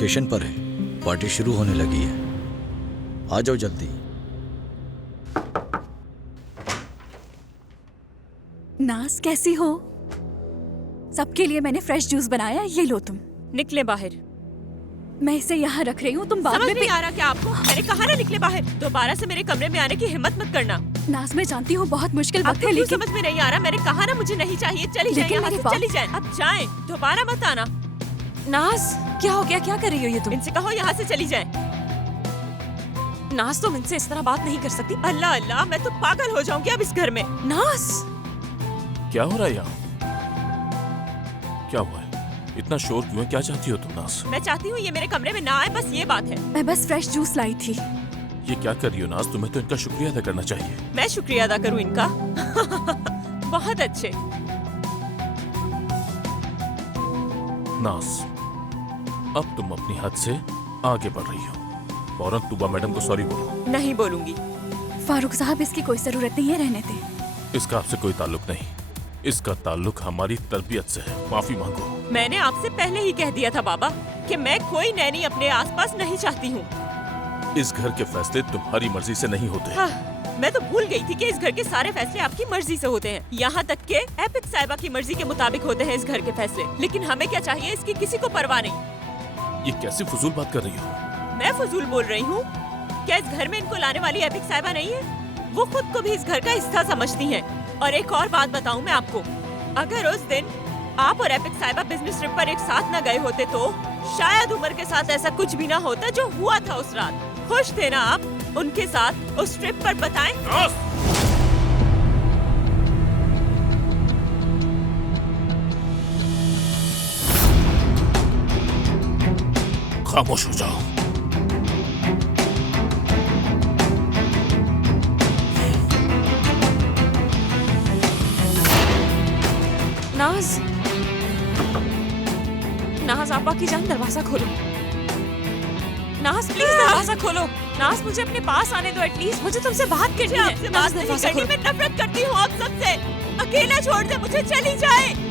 Location पर है। Party शुरू होने लगी है, आ जाओ जल्दी। नाज कैसी हो? सबके लिए मैंने फ्रेश जूस बनाया, ये लो तुम। निकले बाहर। मैं इसे यहाँ रख रही हूँ, तुम बाद समझ में नहीं आ रहा क्या आपको? मैंने कहा ना निकले बाहर। दोबारा से मेरे कमरे में आने की हिम्मत मत करना। नाज मैं जानती हूँ बहुत मुश्किल वक्त आपको है, क्यों लेकिन समझ में नहीं आ रहा? मैंने कहा ना मुझे नहीं चाहिए। चली जाए लेकिन यहाँ मेरे से, पास- चली जाए। अब जाए, दोबारा मत आना। नाज, क्या हो गया? क्या कर रही हो ये तुम? इनसे कहो यहाँ से चली जाए। नाज, तुम इनसे इस तरह बात नहीं कर सकती। अल्लाह अल्लाह, मैं तो पागल हो जाऊंगी अब इस घर में। नाज, क्या हो रहा है यहाँ? क्या हुआ है? इतना शोर क्यों है? क्या चाहती हो तुम नाज? मैं चाहती हूँ ये मेरे कमरे में ना आए, बस ये बात है। मैं बस फ्रेश जूस लाई थी। ये क्या कर रही हो नाज? तुम्हें तो इनका शुक्रिया अदा करना चाहिए। मैं शुक्रिया अदा करूँ इनका? बहुत अच्छे। नाज, अब तुम अपनी हद से आगे बढ़ रही हो। फौरन तुबा मैडम को सॉरी बोलो। नहीं बोलूंगी। फारूक साहब, इसकी कोई जरूरत नहीं है, रहने दे। इसका आपसे कोई ताल्लुक नहीं, इसका ताल्लुक हमारी तरबियत से है। माफी मांगो। मैंने आपसे पहले ही कह दिया था बाबा कि मैं कोई नैनी अपने आसपास नहीं चाहती हूँ। इस घर के फैसले तुम्हारी मर्जी से नहीं होते। हाँ, मैं तो भूल गई थी कि इस घर के सारे फैसले आपकी मर्जी से होते हैं। यहाँ तक के एपिक साहिबा की मर्जी के मुताबिक होते हैं इस घर के फैसले। लेकिन हमें क्या चाहिए, इसकी किसी को परवाह नहीं। ये कैसी फजूल बात कर रही हो? मैं फजूल बोल रही हूँ? क्या इस घर में इनको लाने वाली एपिक साहिबा नहीं है? वो खुद को भी इस घर का हिस्सा समझती हैं। और एक और बात बताऊँ मैं आपको, अगर उस दिन आप और एपिक साहिबा बिजनेस ट्रिप पर एक साथ न गए होते तो शायद उमर के साथ ऐसा कुछ भी ना होता जो हुआ था उस रात। खुश थे ना आप उनके साथ उस ट्रिप पर? बताएं। खामोश हो जाओ। नाज, नाज, आपा की जान, दरवाजा खोलो। नाज, प्लीज दरवाजा खोलो। नाज, मुझे अपने पास आने दो एटलीस्ट। मुझे तुमसे बात करनी है। आपसे नाज, बात नहीं दरवाजा करनी, खोलो। मैं नफरत करती हूँ आप सबसे। अकेला छोड़ दे मुझे, चली जाए।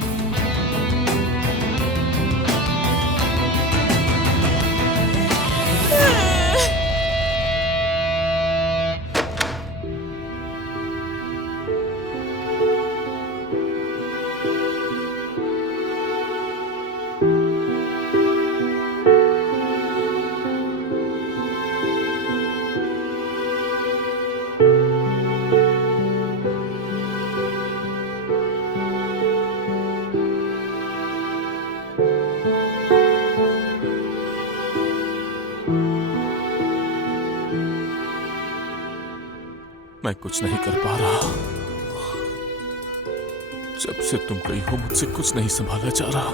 मैं कुछ नहीं कर पा रहा। जब से तुम गई हो मुझसे कुछ नहीं संभाला जा रहा।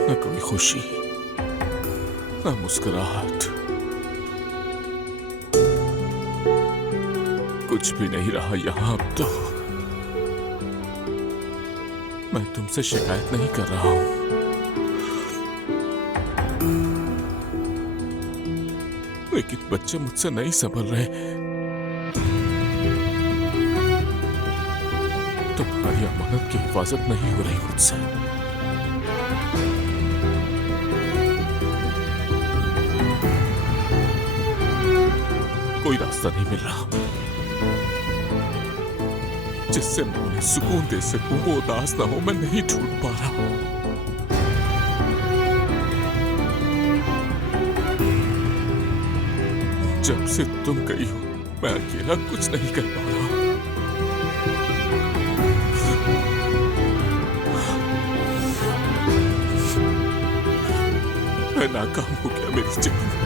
न कोई खुशी, न मुस्कुराहट, कुछ भी नहीं रहा यहाँ अब तो। मैं तुमसे शिकायत नहीं कर रहा हूं, लेकिन बच्चे मुझसे नहीं संभल रहे। तुम्हारी अमानत की हिफाजत नहीं हो रही मुझसे। कोई रास्ता नहीं मिल रहा जिससे मैं उन्हें सुकून दे सकूं, वो उदास ना हो। मैं नहीं ढूंढ पा रहा। जब से तुम गई हो मैं अकेला कुछ नहीं कर पा रहा। मैं नाकाम हो गया मेरी जंग।